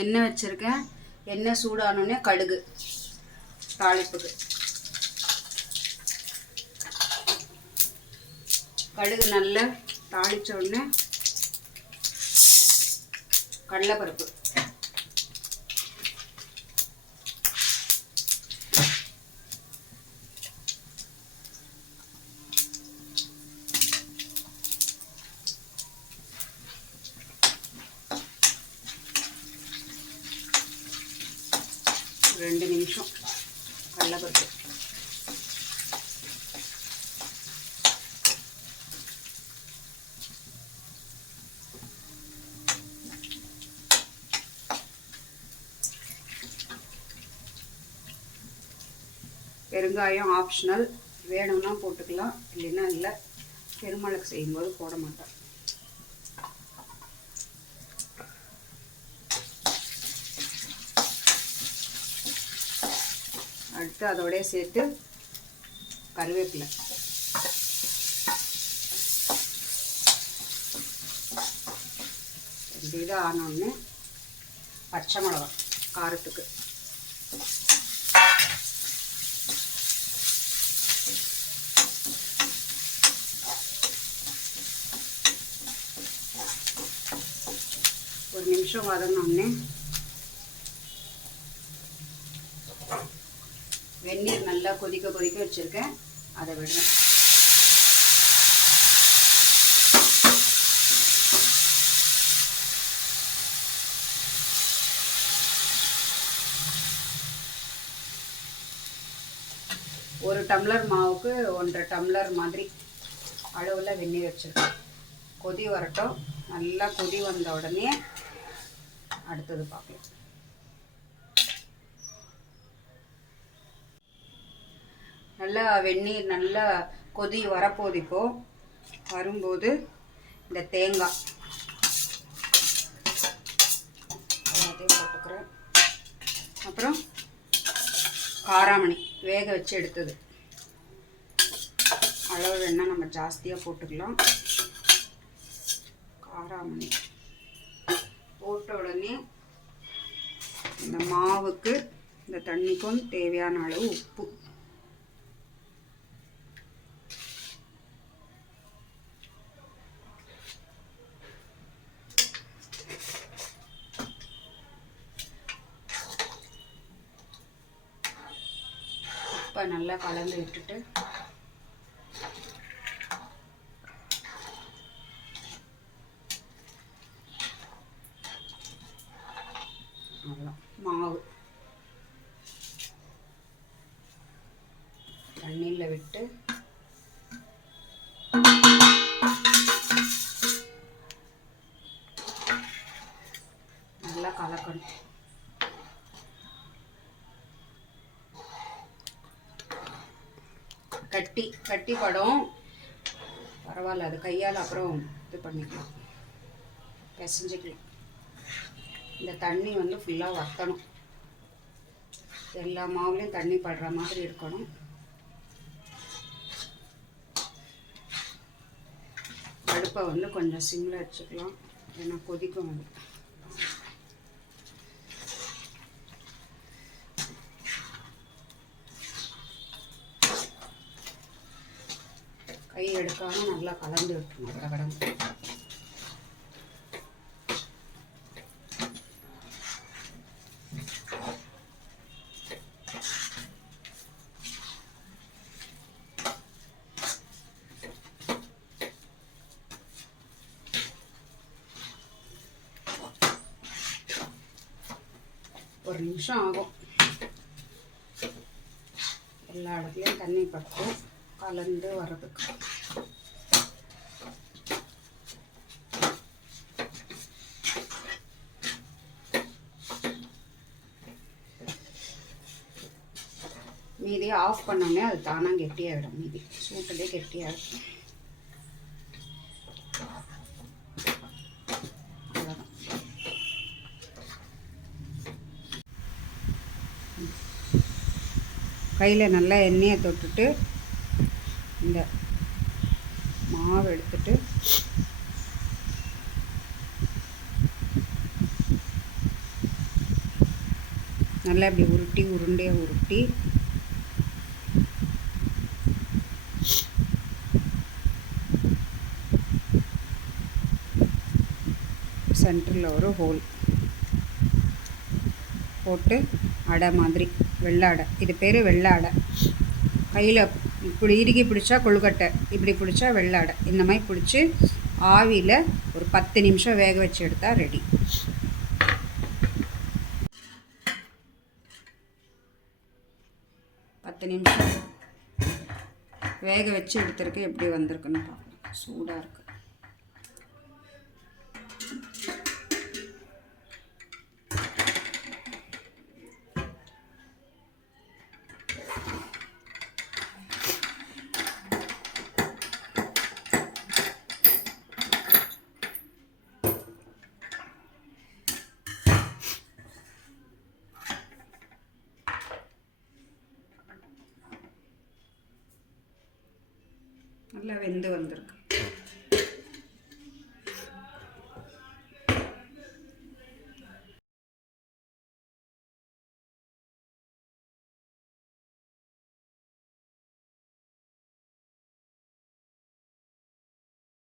எண்ணெய் வச்சுருக்கேன். எண்ணெய் சூடானோடனே கடுகு தாளிப்புக்கு. கடுகு நல்லா தாளித்த உடனே கடலைப்பருப்பு, ரெண்டு நிமிஷம் கடலைப்பருப்பு, பெருங்காயம் ஆப்ஷனல், வேணும்னா போட்டுக்கலாம், இல்லைன்னா இல்லை. பெருமாளுக்கு செய்யும்போது போட மாட்டேன். அடுத்து அதோடய சேர்த்து கருவேப்பிலை, இது ஆனோடனே பச்சை மிளகா காரத்துக்கு, ஒரு நிமிஷம் வதங்கினோடனே வெந்நீர் நல்லா கொதிக்க வச்சுருக்கேன், அதை விடுறேன். ஒரு டம்ளர் மாவுக்கு 1.5 டம்ளர் மாதிரி அளவில் வெந்நீர் வச்சுருக்கேன். கொதி வரட்டும். நல்லா கொதி வந்த உடனே அடுத்தது பார்க்கலாம். நல்லா வெந்நீர் நல்லா கொதி வரப்போகுது. இப்போது வரும்போது இந்த தேங்காய் எல்லாத்தையும் போட்டுக்கிறேன். அப்புறம் காராமணி வேக வச்சு எடுத்தது, அளவு வேணால் நம்ம ஜாஸ்தியாக போட்டுக்கலாம். காராமணி போட்ட உடனே இந்த மாவுக்கு இந்த தண்ணிக்கும் தேவையான அளவு உப்பு, உப்பை நல்லா கலந்து விட்டுட்டு மாவு தண்ணியில் விட்டு நல்லா கலக்கணும். கட்டி படம் பரவாயில்ல, அது கையால் அப்புறம் இது பண்ணிக்கலாம், பிசைஞ்சிக்கலாம். இந்த தண்ணி வந்து ஃபுல்லாக வற்றணும், எல்லா மாவுலேயும் தண்ணி படுற மாதிரி இருக்கணும். அடுப்பை வந்து கொஞ்சம் சிம்மில் வச்சுக்கலாம், ஏன்னா கொதிக்கும். அது கை எடுக்காமல் நல்லா கலந்து விட்டுருணும் கடகடன்னு. ஒரு நிமிஷம் ஆகும், எல்லா இடத்துலையும் தண்ணி பட்டு கலந்து வர்றதுக்கு. மீதியை ஆஃப் பண்ணோடனே அது தானாக கெட்டியாகிடும். மீதி சூட்டிலே கெட்டியாகிடும். கையில் நல்லா எண்ணெயை தொட்டுட்டு இந்த மாவு எடுத்துட்டு நல்லா இப்படி உருட்டி உருண்டையாக உருட்டி சென்டரில் ஒரு ஹோல் போட்டு அடை மாதிரி வெள்ளை அடை, இது பேர் வெள்ளை அடை. கையில் இப்படி இறுகி பிடிச்சா கொழுக்கட்டை, இப்படி பிடிச்சா வெள்ளை அடை. இந்த மாதிரி பிடிச்சி ஆவியில் ஒரு 10 நிமிஷம் வேக வச்சு எடுத்தால் ரெடி. பத்து நிமிஷம் வேக வச்சு எடுத்துருக்கு. எப்படி வந்திருக்குன்னு பார்க்கலாம். சூடாக இருக்குது. நல்லா வெந்து வந்திருக்கு.